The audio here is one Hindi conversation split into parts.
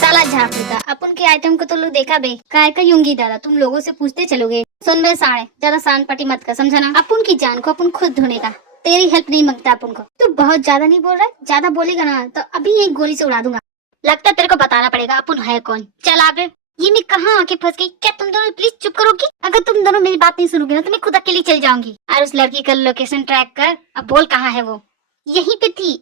साला झापड़ता अपन के आइटम को तो लोग देखा बे काय का यूंगी दादा तुम लोगों से पूछते चलोगे। सुन बे साढ़े ज्यादा शान पटी मत कर, समझा ना। अपन की जान को अपन खुद ढूंढेगा, तेरी हेल्प नहीं मांगता अपन को। तू बहुत ज्यादा नहीं बोल रहा है, ज्यादा बोलेगा ना तो अभी एक गोली से उड़ा दूंगा। लगता तेरे को बताना पड़ेगा अपन है कौन। चल आगे। ये मैं कहाँ आके फंस गई। क्या तुम दोनों प्लीज चुप करोगी? अगर तुम दोनों मेरी बात नहीं सुनोगे ना तो मैं खुद अकेली चल जाऊंगी। और उस लड़की का लोकेशन ट्रैक कर, अब बोल कहाँ है वो। यहीं पे थी,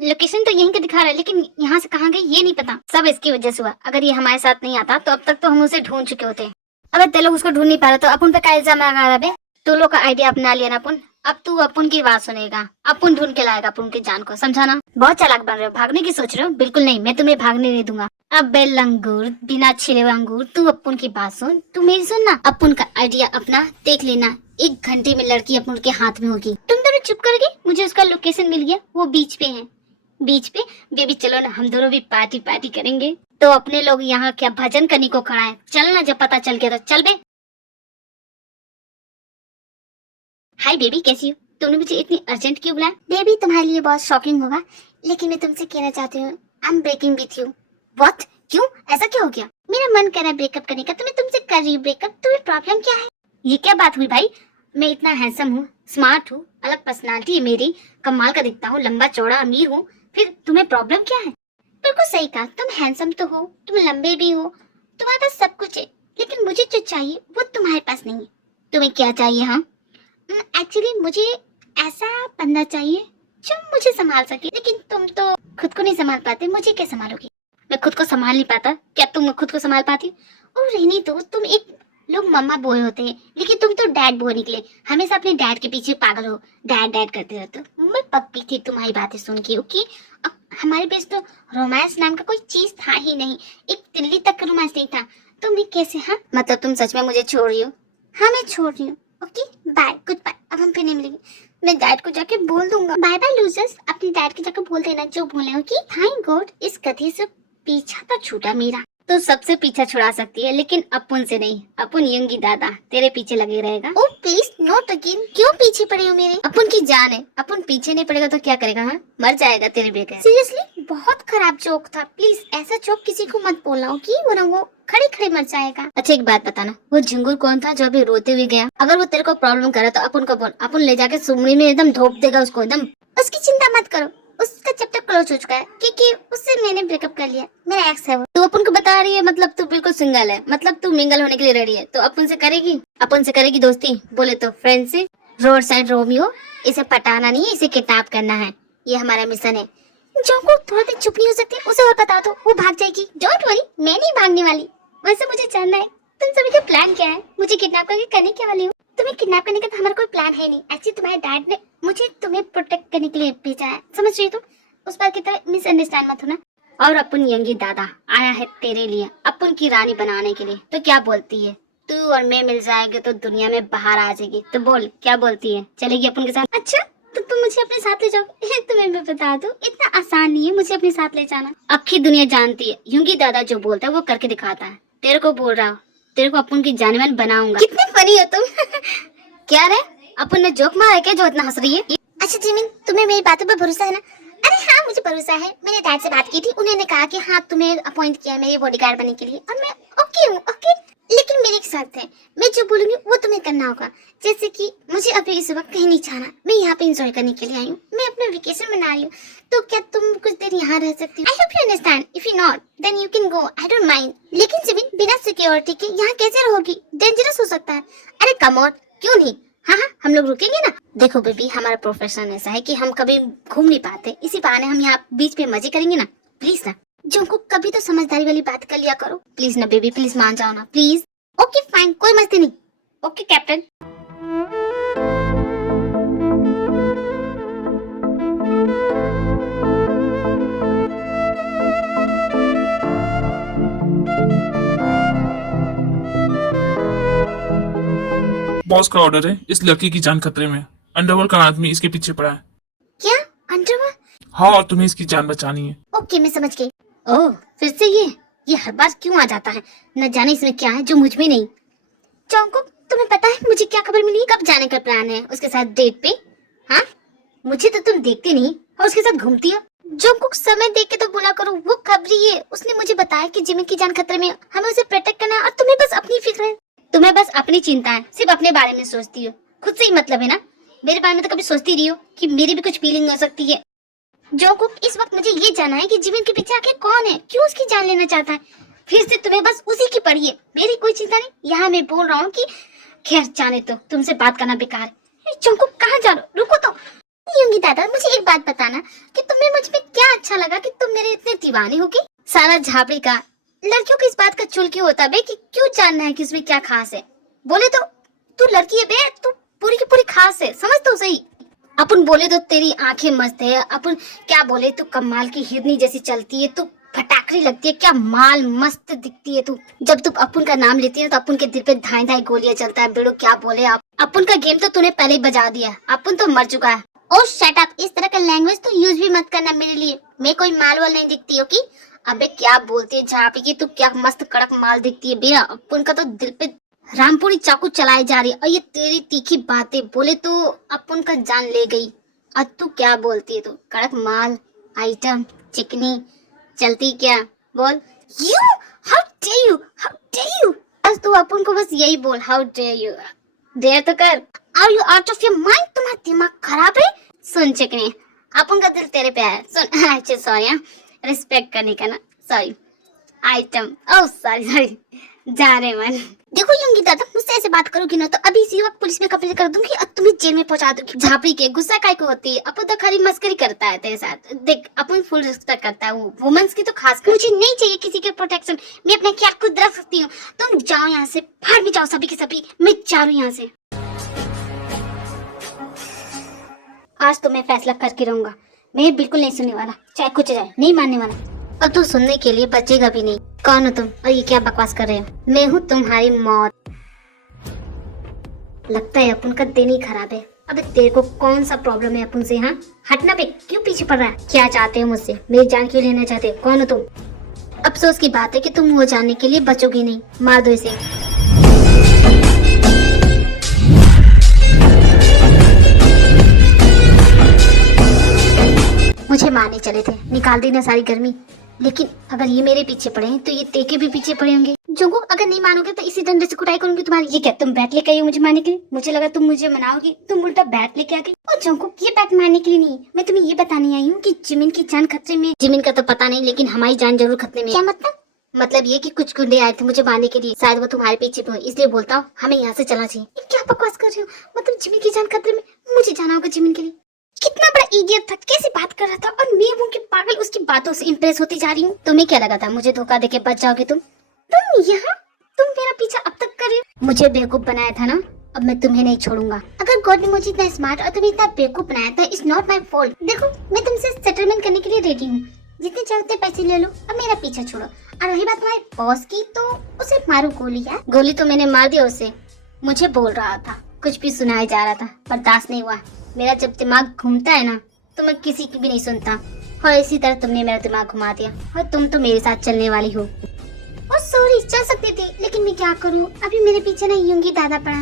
लोकेशन तो यहीं का दिखा रहा है, लेकिन यहाँ से कहाँ गई ये नहीं पता। सब इसकी वजह से हुआ। अगर ये हमारे साथ नहीं आता तो अब तक तो हम उसे ढूंढ चुके होते। अबे ते लोग उसको ढूंढ नहीं पा रहे तो अपन पे क्या इल्जाम लगा रहा है? तू लोग का आइडिया अपना लिया ना अपन। अब तू अपन की बात सुनेगा, अपन ढूंढ के लाएगा अपन की जान को, समझा ना। बहुत चालाक बन रहे हो, भागने की सोच रहे हो? बिल्कुल नहीं, मैं तुम्हें भागने नहीं दूंगा। अबे लंगूर, बिना छिले हुए अंगूर, तू अपन की बात सुन, तू मेरी सुन ना। अपन का आइडिया अपना देख लेना, 1 घंटे में लड़की अपन के हाथ में होगी। तुम दोनों चुप कर गए, मुझे उसका लोकेशन मिल गया, वो बीच पे है। बीच पे बेबी चलो ना, हम दोनों भी पार्टी पार्टी करेंगे। तो अपने लोग यहाँ क्या भजन करने को खड़ा है? चल ना, जब पता चल गया तो चल बे। हाय बेबी, कैसी हो? तुमने मुझे इतनी अर्जेंट क्यों बुलाया? बेबी तुम्हारे लिए बहुत शॉकिंग होगा, लेकिन मैं तुमसे कहना चाहती हूँ, I am breaking with you. What? क्यों? ऐसा क्या हो गया? मेरा मन कर रहा है ब्रेकअप करने का, तो मैं तुमसे कर रही हूँ ब्रेकअप। तुम्हें प्रॉब्लम क्या है? ये क्या बात हुई भाई? मैं इतना हैंडसम हूँ, स्मार्ट हूँ, अलग पर्सनालिटी है मेरी, कमाल का दिखता हूँ, लंबा चौड़ा अमीर हूँ, फिर तुम्हें प्रॉब्लम क्या है? बिल्कुल सही कहा, तुम हैंडसम तो हो, तुम लंबे भी हो, तुम्हारे पास सब कुछ है, लेकिन मुझे जो चाहिए वो तुम्हारे पास नहीं है। तुम्हें क्या चाहिए? हाँ, एक्चुअली मुझे ऐसा बंदा चाहिए जो मुझे संभाल सके, लेकिन तुम तो खुद को नहीं संभाल पाते, मुझे क्या संभालोगी? मैं खुद को संभाल नहीं पाता, क्या तुम खुद को संभाल पाती? और रहनी तो तुम एक लोग मम्मा बॉय होते हैं, लेकिन तुम तो डैड बॉय निकले, हमेशा अपने डैड के पीछे पागल हो, डैड डैड करते रहते हो। मैं पप्पी थी तुम्हारी बातें सुन के, ओके? हमारे बीच तो रोमांस नाम का कोई चीज था ही नहीं, एक दिल्ली तक का रोमांस नहीं था। तुम भी कैसे? हाँ मतलब तुम सच में मुझे छोड़ रही हो? हाँ मैं छोड़ रही हूँ, ओके बाय, गुड बाय, अब हम फिर नहीं मिलेंगे। मैं डैड को जाके बोल दूंगा। बाय बाय लूजर्स, अपने डैड के जाके बोल देना जो बोले, ओके? थैंक गॉड इस गधे से पीछा तो छूटा मेरा। तो सबसे पीछा छुड़ा सकती है, लेकिन अपन से नहीं। अपन यंगी दादा तेरे पीछे लगे रहेगा। ओह प्लीज नॉट अगेन, क्यों पीछे पड़े हो मेरे? अपन की जान है, अपन पीछे नहीं पड़ेगा तो क्या करेगा? हाँ मर जाएगा तेरे बेटे। सीरियसली बहुत खराब जोक था, प्लीज ऐसा जोक किसी को मत बोलना, ओके? वरना वो खड़े खड़े मर जाएगा। अच्छा एक बात बताना, वो झिंगुर कौन था जो अभी रोते हुए गया? अगर वो तेरे को प्रॉब्लम करे तो अपन को बोल, अपन ले जाके सुमड़ी में एकदम धोप देगा उसको एकदम। उसकी चिंता मत करो, उसका चैप्टर क्लोज हो चुका है, क्योंकि उससे मैंने ब्रेकअप कर लिया, मेरा एक्स है वो। तू अपन को बता रही है मतलब तू बिल्कुल सिंगल है, मतलब तू मिंगल होने के लिए रेडी है, तो अपन से करेगी? अपन से करेगी दोस्ती? बोले तो फ्रेंड से। रोड साइड रोमियो, इसे पटाना नहीं है, इसे किडनैप करना है, ये हमारा मिशन है। जो को थोड़ा देर चुप नहीं हो सकती, उसे और बता दो, वो भाग जाएगी। डोंट वरी, मैं नहीं भागने वाली। वैसे मुझे जानना है तुम सभी का प्लान क्या है, मुझे किडनैप करके करने क्या वाली हो? तुम्हें किडनैप करने का तो हमारा कोई प्लान है नहीं, एक्चुअली तुम्हारे डैड ने मुझे तुम्हें प्रोटेक्ट करने के लिए भेजा है, समझ रही तुम? उस बात की तरह मिसअंडरस्टैंड मत होना। और अपन यंगी दादा आया है तेरे लिए, अपन की रानी बनाने के लिए, तो क्या बोलती है? तू और मैं मिल जाएंगे तो दुनिया में बाहर आ जाएगी, तो बोल क्या बोलती है? चलेगी अपन के साथ? अच्छा तो तुम मुझे अपने साथ ले जाओगे? तुम्हें मैं बता दूं इतना आसान नहीं है मुझे अपने साथ ले जाना। अक्खी दुनिया जानती है, यंगी दादा जो बोलता है वो करके दिखाता है। तेरे को बोल रहा हूँ, तेरे को अपन की जानेमान बनाऊंगा। कितने फनी हो तुम। क्या रे, अपन ने जोक मारा है क्या जो इतना हंस रही है? अच्छा जिमिन, तुम्हें मेरी बातों पर भरोसा है ना? अरे हाँ मुझे भरोसा है, मैंने डैड से बात की थी, उन्होंने कहा कि हाँ तुम्हें अपॉइंट किया मेरे बॉडीगार्ड बनने के लिए, और मैं ओके हूँ, ओके? लेकिन मेरे एक शर्त है, मैं जो बोलूंगी वो तुम्हें करना होगा। जैसे कि मुझे अभी इस वक्त कहीं नहीं जाना, मैं यहाँ पे एंजॉय करने के लिए आई हूँ, मैं अपना वेकेशन मना रही हूँ, तो क्या तुम कुछ देर यहाँ रह सकती हो? I hope you understand, if you not then you can go, I don't mind. लेकिन जिमिन बिना सिक्योरिटी के यहाँ कैसे रहोगी? डेंजरस हो सकता है। अरे कम ऑन, क्यों नहीं? हाँ हाँ हम लोग रुकेंगे ना। देखो बेबी हमारा प्रोफेशन ऐसा है कि हम कभी घूम नहीं पाते, इसी बहाने हम यहाँ बीच पे मजे करेंगे ना, प्लीज ना। जो को कभी तो समझदारी वाली बात कर लिया करो, प्लीज ना बेबी, प्लीज मान जाओ ना प्लीज। ओके फाइन, कोई मस्ती नहीं। Okay captain. बॉस का ऑर्डर है, इस लड़की की जान खतरे में। अंडरवर्ल्ड का आदमी इसके पीछे पड़ा है। क्या अंडरवर्ल्ड? हाँ और तुम्हें इसकी जान बचानी है। ओके मैं समझ गई। ओह फिर से ये हर बार क्यों आ जाता है? न जाने इसमें क्या है जो मुझ में नहीं। जॉन्गकुक तुम्हें पता है मुझे क्या खबर मिली? कब जाने का प्लान है उसके साथ डेट पे? हाँ मुझे तो तुम देखते नहीं और उसके साथ घूमती हो। जंगकुक समय देख के तो बोला करो, वो खबरी है, उसने मुझे बताया कि जिमिन की जान खतरे में है, हमें उसे प्रोटेक्ट करना है और तुम्हें बस अपनी फिक्र है। तुम्हें बस अपनी चिंता है, सिर्फ अपने बारे में सोचती हो, खुद से ही मतलब है ना। मेरे बारे में तो कभी सोचती रही हो कि मेरी भी कुछ फीलिंग हो सकती है। जंगकुक, इस वक्त मुझे ये जानना है कि जिमिन के पीछे आखिर कौन है, क्यों उसकी जान लेना चाहता है। फिर से तुम्हें बस उसी की पड़ी है, मेरी कोई चिंता नहीं। यहाँ मैं बोल रहा हूँ कि खैर जाने तो, तुमसे बात करना बेकार है। जंगकुक कहाँ जा रहे हो, रुको तो। योंगी दादा, मुझे एक बात बताना कि तुम्हें मुझ में क्या अच्छा लगा कि तुम मेरे इतने दीवाने हो गई। सारा झापड़ी का लड़कियों को इस बात का चुल क्यों होता बे कि क्यों जानना है कि उसमें क्या खास है। बोले तो तू लड़की है बे, तू पूरी की पूरी खास है, समझ तो सही। अपन बोले तो तेरी आंखें मस्त है, अपन क्या बोले तू कमाल की हिरनी जैसी चलती है, तू फटाकरी लगती है, क्या माल मस्त दिखती है तू। जब तू अपन का नाम लेती है तो अपन के दिल पे धाई धाई गोलियां चलता है। बेड़ो क्या बोले आप, अपन का गेम तो तूने पहले ही बजा दिया, अपन तो मर चुका है। ओ शट अप, इस तरह का लैंग्वेज तो यूज भी मत करना मेरे लिए, मैं कोई माल वाल नहीं दिखती हो की। अबे क्या बोलती है झापी की, तू क्या मस्त कड़क माल दिखती है भैया। अपन का तो दिल पे रामपुरी चाकू चलाई जा रही है और ये तेरी तीखी बातें बोले तो अपन का जान ले गई। और तू क्या बोलती है, तू कड़क माल आइटम चिकनी चलती क्या बोल। You how dare you, how dare you. बस तू अपन को बस यही बोल, हाउ डेयर यू। डेयर तो कर। Are you out of your mind, तुम्हारा दिमाग खराब है। सुन चिकनी, अपन का दिल तेरे पे है। सुन अच्छा सॉरी, रिस्पेक्ट करने का ना, sorry item, oh sorry sorry, जा रहे मन। देखो योंगी दादा, मुझसे ऐसे बात करोगी ना तो अभी इसी वक्त पुलिस में कंप्लेंट कर दूंगी और तुम्हें जेल में पहुंचा दूंगी। झापड़ी के गुस्सा काय को होती है, अपन तो खाली मस्करी करता है तेरे साथ। देख अपन फुल रिस्पेक्ट करता है, वो वुमेन्स की तो खास कर। मुझे नहीं चाहिए किसी के प्रोटेक्शन, मैं अपने ख्याल खुद रख सकती हूँ। तुम जाओ यहाँ से, फाड़ में जाओ सभी के सभी, मैं जा रही हूँ यहाँ से। आज तो मैं फैसला करके रहूंगा, मैं बिल्कुल नहीं सुनने वाला, चाहे कुछ जाए, नहीं मानने वाला। अब तो सुनने के लिए बचेगा भी नहीं। कौन हो तुम और ये क्या बकवास कर रहे हो? मैं हूँ तुम्हारी मौत। लगता है अपन का दिन ही खराब है। अबे तेरे को कौन सा प्रॉब्लम है अपन से? हाँ हटना बे, क्यों पीछे पड़ रहा है? क्या चाहते हो मुझसे, मेरी जान क्यों लेना चाहते हो? कौन हो तुम? अफसोस की बात है कि तुम वो जानने के लिए बचोगे नहीं, मार दो इसे। मुझे मारने चले थे, निकाल दी ना सारी गर्मी, लेकिन अगर ये मेरे पीछे पड़े हैं तो ये तेके भी पीछे पड़े होंगे। जोंगो अगर नहीं मानोगे तो इसी डंडे से कुटाई करूंगी तुम्हारी। ये क्या तुम बैट लेके आई हो मुझे मारने के लिए? मुझे लगा तुम मुझे मनाओगी, तुम उल्टा बैट लेके आ गई। और जोंगो ये बैट मारने के लिए नहीं, मैं तुम्हें ये बताने आई हूँ कि जिमिन की जान खतरे में। जिमिन का तो पता नहीं, लेकिन हमारी जान जरूर खतरे में। क्या मतलब? मतलब ये कि कुछ गुंडे आए थे मुझे मारने के लिए, शायद वो तुम्हारे पीछे पे हो, इसलिए बोलता हूँ हमें यहाँ से चलना चाहिए। क्या बकवास कर रहे हो? मतलब जिमिन की जान खतरे में, मुझे जाना होगा जिमिन के लिए। कितना बड़ा इडियट था, कैसे बात कर रहा था, और मैं वो कि पागल उसकी बातों से इंप्रेस होती जा रही हूँ। तुम्हें क्या लगा था मुझे धोखा देके बच जाओगे तुम यहाँ? तुम मेरा पीछा अब तक कर रहे हो? मुझे बेवकूफ बनाया था ना, अब मैं तुम्हें नहीं छोड़ूंगा। अगर गॉड ने मुझे इतना स्मार्ट और तुम्हें इतना बेवकूफ बनाया था, इट्स नॉट माय फॉल्ट। देखो मैं तुमसे सेटलमेंट करने के लिए रेडी हूँ, जितने चाहते पैसे ले लो, अब मेरा पीछा छोड़ो। और रही बात तुम्हारे बॉस की, तो उसे मारो गोली। यार गोली तो मैंने मार दिया उसे, मुझे बोल रहा था, कुछ भी सुनाया जा रहा था, बर्दाश्त नहीं हुआ। मेरा जब दिमाग घूमता है ना तो मैं किसी की भी नहीं सुनता, और इसी तरह तुमने मेरा दिमाग घुमा दिया, और तुम तो मेरे साथ चलने वाली हो। और सॉरी, चल सकते थे, लेकिन मैं क्या करूं, अभी मेरे पीछे ना यूंगी दादा पड़ा,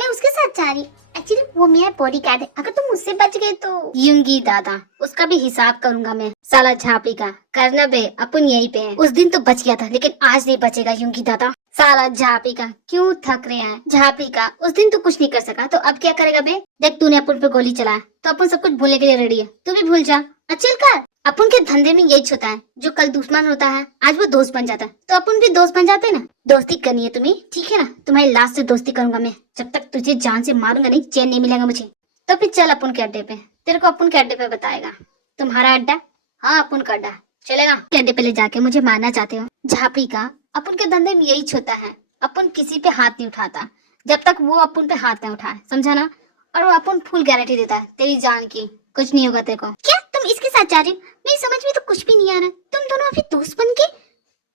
मैं उसके साथ जा रही। एक्चुअली वो मेरा बॉडीगार्ड है, अगर तुम मुझसे बच गए तो। यूंगी दादा, उसका भी हिसाब करूंगा मैं। साला झापड़ी का करना बे, अपन यहीं पे है। उस दिन तो बच गया था, लेकिन आज नहीं बचेगा यूंगी दादा। साला झापड़ी का क्यों थक रहे हैं? झापड़ी का उस दिन तो कुछ नहीं कर सका, तो अब क्या करेगा बे? देख तूने अपन पे गोली चलाया तो अपन सब कुछ भूलने के लिए रेडी है, तू भी भूल जा। अचल कर, अपन के धंधे में यही होता है, जो कल दुश्मन होता है आज वो दोस्त बन जाता है, तो अपन भी दोस्त बन जाते हैं ना। दोस्ती करनी है तुम्हें, ठीक है ना? तुम्हारी लास्ट से दोस्ती करूंगा मैं, जब तक तुझे जान से मारूंगा नहीं, चैन नहीं मिलेगा मुझे। तो फिर चल अपन के अड्डे पे, तेरे को अपन के अड्डे पे बताएगा। तुम्हारा अड्डा? हाँ अपन का अड्डा, चलेगा? अड्डे पे ले जाके मुझे मारना चाहते हो? झापड़ी का अपन के धंधे में यही होता है, अपन किसी पे हाथ नहीं उठाता जब तक वो अपन पे हाथ नहीं उठाए, समझा ना? और वो अपन फुल गारंटी देता है तेरी जान की, कुछ नहीं होगा तेरे को। क्या तुम इसके साथ जा रही हो? मेरी समझ में तो कुछ भी नहीं आ रहा, तुम दोनों अभी दोस्त बन के।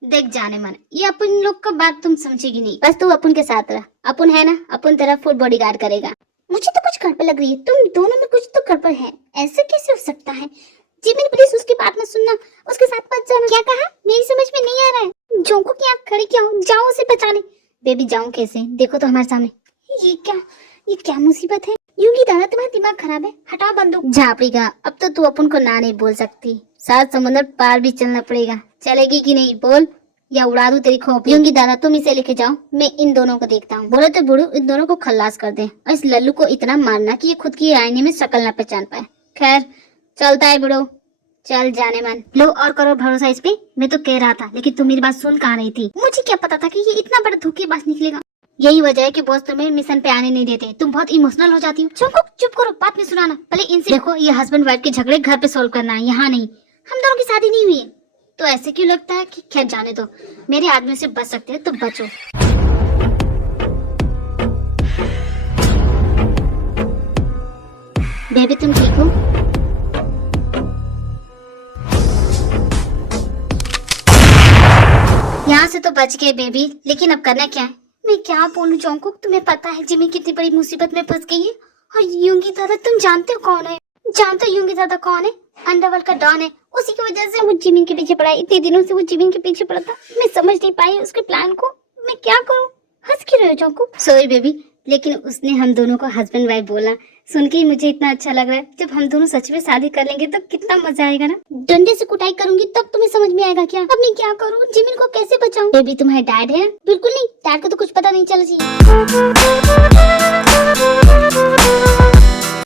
देख जाने मन, ये अपन लोग का बात तुम समझेगी नहीं, बस तू अपन के साथ रह। अपन है ना, अपन तेरा फुल बॉडीगार्ड करेगा। मुझे तो कुछ गड़बड़ लग रही है, तुम दोनों में कुछ तो गड़बड़ है, ऐसे कैसे हो सकता है? जिमिन प्लीज उसकी बात मत सुनना, उसके साथ मत जाना। क्या कहा? मेरी समझ में नहीं आ रहा है। जोंको की आप खड़ी क्या हो? जाओ उसे बचाने। बेबी जाऊं कैसे? देखो तो हमारे सामने, ये क्या मुसीबत है? यूंगी दादा तुम्हारा दिमाग खराब है, हटाओ बंदूक। झापड़ी का अब तो तू अपन को ना नहीं बोल सकती, सात समुद्र पार भी चलना पड़ेगा। चलेगी कि नहीं बोल, या उड़ा दूं तेरी खोपड़ी। यूंगी दादा तुम इसे लेके जाओ, मैं इन दोनों को देखता हूँ। बोले तो बूढ़ू इन दोनों को खल्लास कर दे और इस लल्लू को इतना मारना कि ये खुद की आईने में शक्ल न पहचान पाए। खैर चलता है बूढ़ू, चल जाने मन। लो और करो भरोसा इस पे। मैं तो कह रहा था लेकिन तुम मेरी बात सुन कहाँ रही थी। मुझे क्या पता था कि ये इतना बड़ा धोखेबाज निकलेगा। यही वजह है कि बॉस तुम्हें मिशन पे आने नहीं देते, तुम बहुत इमोशनल हो जाती हो। चुप करो, बात में सुनाना। पहले इनसे देखो, ये हस्बैंड वाइफ के झगड़े घर पे सॉल्व करना है, यहाँ नहीं। हम दोनों की शादी नहीं हुई है तो ऐसे क्यों लगता है कि खैर जाने दो, मेरे आदमी से बच सकते हो तो बचो। बेबी तुम ठीक हो? यहाँ से तो बच गए बेबी, लेकिन अब करना क्या है? मैं क्या बोलूं जॉन्गकुक, तुम्हें पता है जिमी कितनी बड़ी मुसीबत में फंस गई है। और यूंगी दादा तुम जानते हो कौन है? जानते हो यूंगी दादा कौन है? अंडरवर्ल्ड का डॉन है। उसी की वजह से वो जिमी के पीछे पड़ा है। इतने दिनों से वो जिमी के पीछे पड़ा था, मैं समझ नहीं पाई उसके प्लान को। मैं क्या करूं? हंस क्यों रहे हो जॉन्गकुक? सॉरी बेबी, लेकिन उसने हम दोनों को हस्बैंड वाइफ बोला, सुन के ही मुझे इतना अच्छा लग रहा है। जब हम दोनों सच में शादी कर लेंगे तो कितना मजा आएगा ना। डंडे से कुटाई करूंगी तब तुम्हें समझ में आएगा क्या? अब मैं क्या करूं? जिमिन को कैसे बचाऊं? बेबी तुम्हारे डैड है? बिल्कुल नहीं, डैड को तो कुछ पता नहीं चला चाहिए।